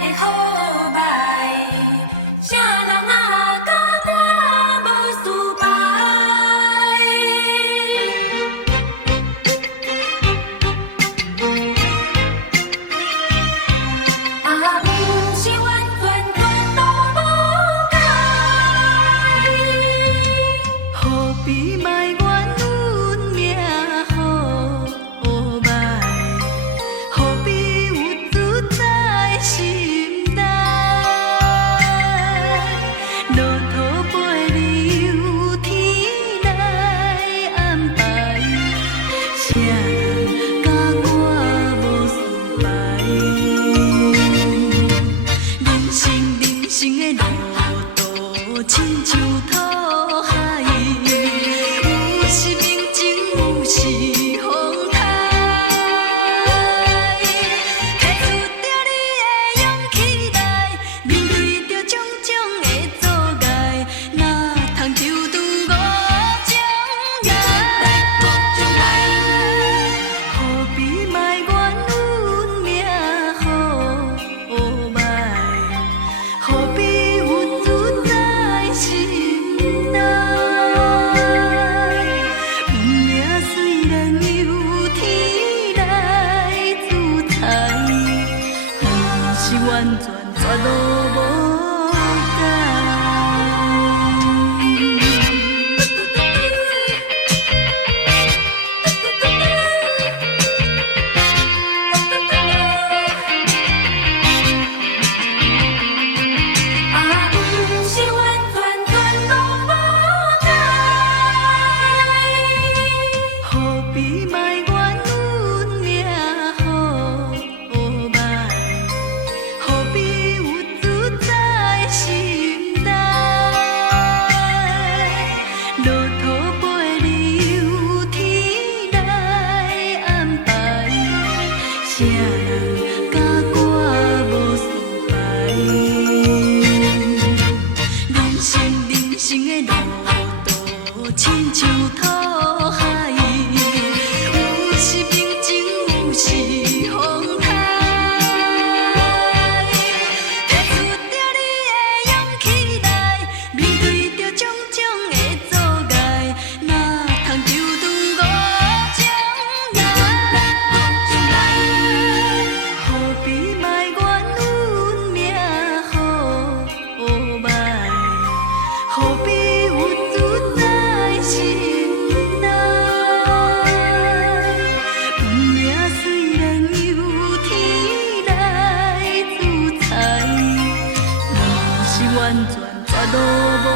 会好歹，啥人啊甲我无事摆？啊，不是完全全都无解，何必埋怨运命好歹？何必有自在心内？路途陪你由天来安排，啥人甲我无事摆？人生的路途亲像土海，有时平静，有时风台。提出着你的勇气来，面对着种种的阻碍，哪通丢拄五种爱？何必埋怨运命好歹？何必有自在心内？运命虽然由天来主宰，不是完全绝路无解。啊，不是完全全都无解。何必埋怨运命好歹？何必有自在心内？路途陪你由天来安排，啥人甲我无事摆？人生的路途亲像土海，有时平静，有时风台。提出着你的勇气来，面对着种种的阻碍，哪通丢拄五种爱？何必埋怨运命好歹？何必有自在心内？运命虽然由天来主宰，不是完全绝路无